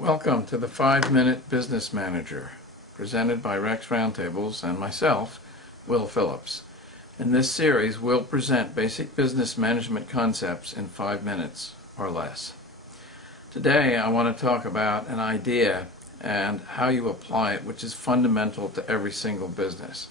Welcome to the 5-Minute Business Manager, presented by Rex Roundtables and myself, Will Phillips. In this series, we'll present basic business management concepts in 5 minutes or less. Today, I want to talk about an idea and how you apply it, which is fundamental to every single business.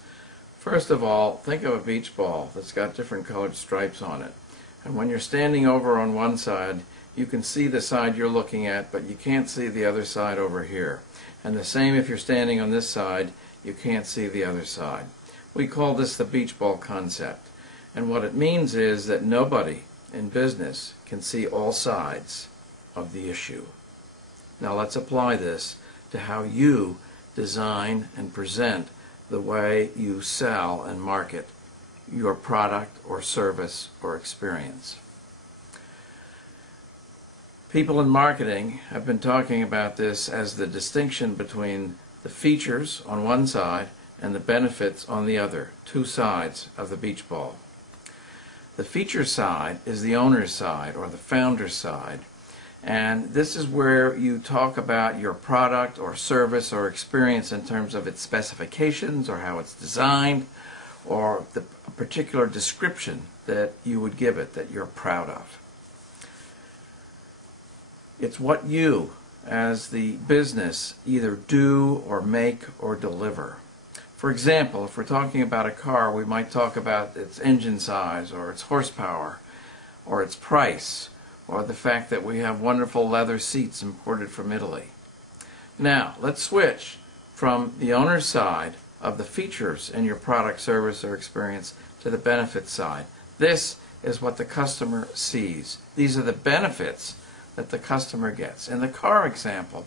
First of all, think of a beach ball that's got different colored stripes on it. And when you're standing over on one side, you can see the side you're looking at, but you can't see the other side over here. And the same if you're standing on this side, you can't see the other side. We call this the beach ball concept. And what it means is that nobody in business can see all sides of the issue. Now let's apply this to how you design and present the way you sell and market your product or service or experience. People in marketing have been talking about this as the distinction between the features on one side and the benefits on the other, two sides of the beach ball. The feature side is the owner's side or the founder's side, and this is where you talk about your product or service or experience in terms of its specifications or how it's designed or the particular description that you would give it that you're proud of. It's what you, as the business, either do or make or deliver. For example, if we're talking about a car, we might talk about its engine size or its horsepower or its price or the fact that we have wonderful leather seats imported from Italy. Now, let's switch from the owner's side of the features in your product, service, or experience to the benefits side. This is what the customer sees. These are the benefits that the customer gets. In the car example,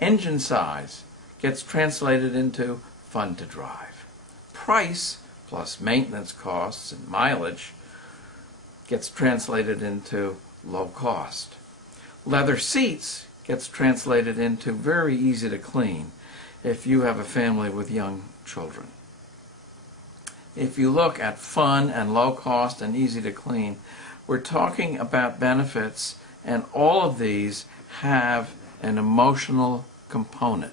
engine size gets translated into fun to drive. Price plus maintenance costs and mileage gets translated into low cost. Leather seats gets translated into very easy to clean if you have a family with young children. If you look at fun and low cost and easy to clean, we're talking about benefits, and all of these have an emotional component.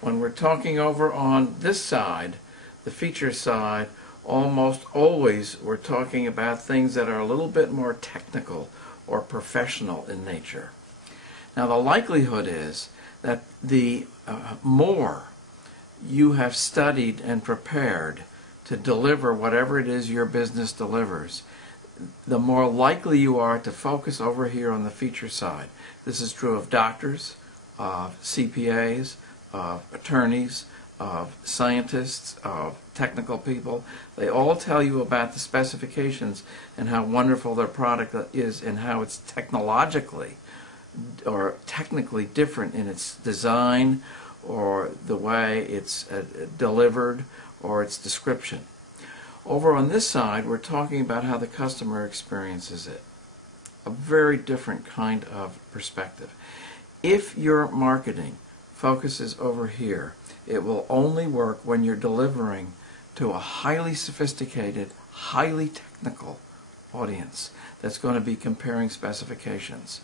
When we're talking over on this side, the feature side, almost always we're talking about things that are a little bit more technical or professional in nature. Now the likelihood is that the more you have studied and prepared to deliver whatever it is your business delivers, the more likely you are to focus over here on the feature side. This is true of doctors, of CPAs, of attorneys, of scientists, of technical people. They all tell you about the specifications and how wonderful their product is and how it's technologically or technically different in its design or the way it's delivered or its description. Over on this side, we're talking about how the customer experiences it. A very different kind of perspective. If your marketing focuses over here, it will only work when you're delivering to a highly sophisticated, highly technical audience that's going to be comparing specifications.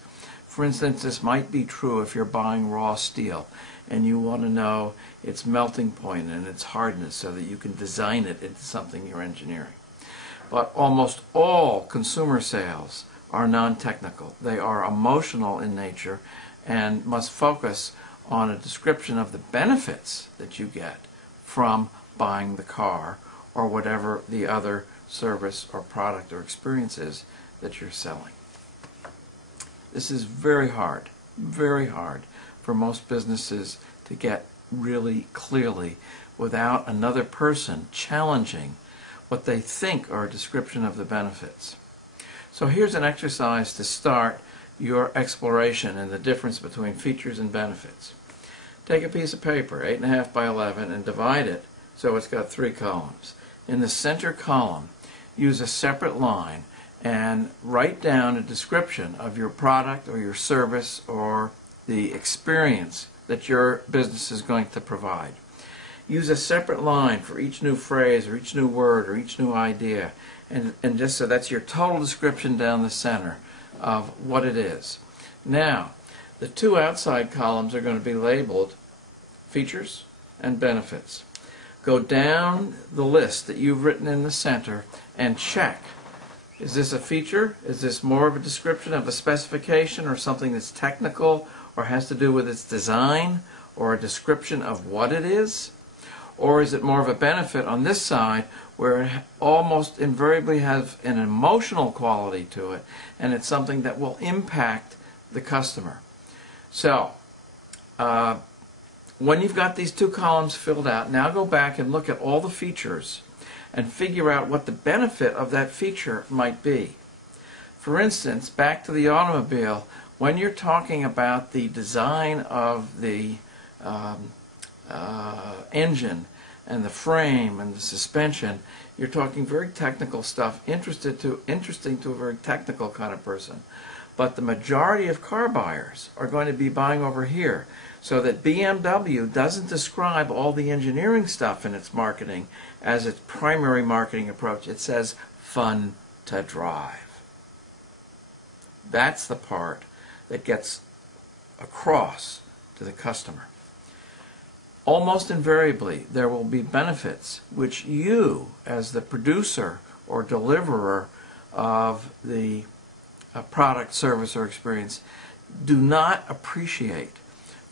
For instance, this might be true if you're buying raw steel and you want to know its melting point and its hardness so that you can design it into something you're engineering. But almost all consumer sales are non-technical. They are emotional in nature and must focus on a description of the benefits that you get from buying the car or whatever the other service or product or experience is that you're selling. This is very hard for most businesses to get really clearly without another person challenging what they think are a description of the benefits. So here's an exercise to start your exploration in the difference between features and benefits. Take a piece of paper, 8.5 by 11, and divide it so it's got 3 columns. In the center column, use a separate line and write down a description of your product or your service or the experience that your business is going to provide. Use a separate line for each new phrase or each new word or each new idea, and just so that's your total description down the center of what it is. Now, The two outside columns are going to be labeled features and benefits. Go down the list that you've written in the center and check. Is this a feature? Is this more of a description of a specification or something that's technical or has to do with its design or a description of what it is? Or is it more of a benefit on this side where it almost invariably has an emotional quality to it and it's something that will impact the customer? So, when you've got these two columns filled out, now go back and look at all the features and figure out what the benefit of that feature might be. For instance, back to the automobile, when you're talking about the design of the engine and the frame and the suspension, you're talking very technical stuff, interesting to a very technical kind of person. But the majority of car buyers are going to be buying over here, so that BMW doesn't describe all the engineering stuff in its marketing as its primary marketing approach. It says fun to drive. That's the part that gets across to the customer. Almost invariably, there will be benefits which you, as the producer or deliverer of the product, service, or experience, do not appreciate.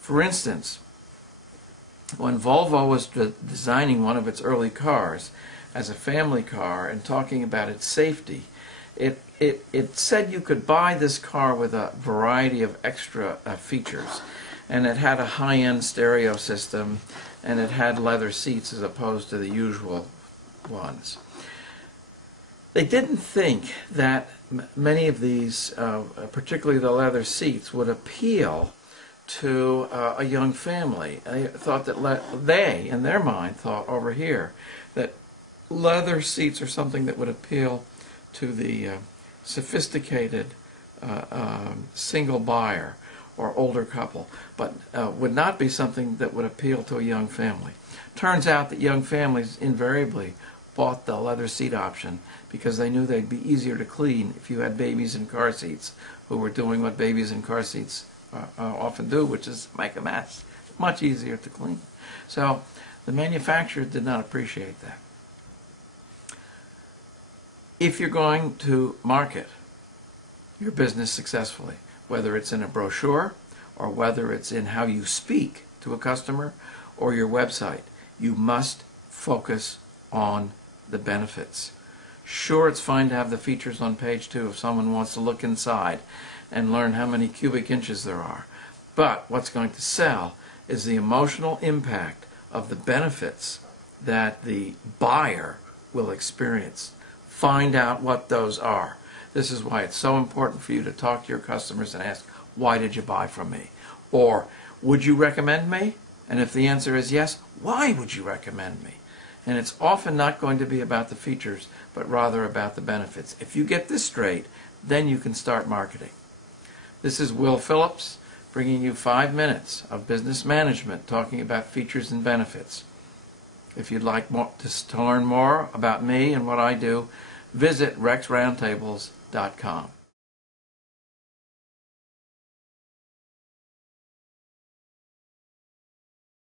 For instance, when Volvo was designing one of its early cars as a family car and talking about its safety, it said you could buy this car with a variety of extra features. And it had a high-end stereo system, and it had leather seats as opposed to the usual ones. They didn't think that many of these, particularly the leather seats, would appeal to a young family. They thought that they, in their mind, thought over here that leather seats are something that would appeal to the sophisticated single buyer or older couple, but would not be something that would appeal to a young family. Turns out that young families invariably bought the leather seat option because they knew they'd be easier to clean if you had babies in car seats who were doing what babies in car seats often do, which is make a mess. Much easier to clean. So the manufacturer did not appreciate that. If you're going to market your business successfully, whether it's in a brochure or whether it's in how you speak to a customer or your website, you must focus on the benefits. Sure, it's fine to have the features on page 2 if someone wants to look inside and learn how many cubic inches there are. But what's going to sell is the emotional impact of the benefits that the buyer will experience. Find out what those are. This is why it's so important for you to talk to your customers and ask, why did you buy from me? Or, would you recommend me? And if the answer is yes, why would you recommend me? And it's often not going to be about the features, but rather about the benefits. If you get this straight, then you can start marketing. This is Will Phillips, bringing you 5 minutes of business management, talking about features and benefits. If you'd like to learn more about me and what I do, visit rexroundtables.com.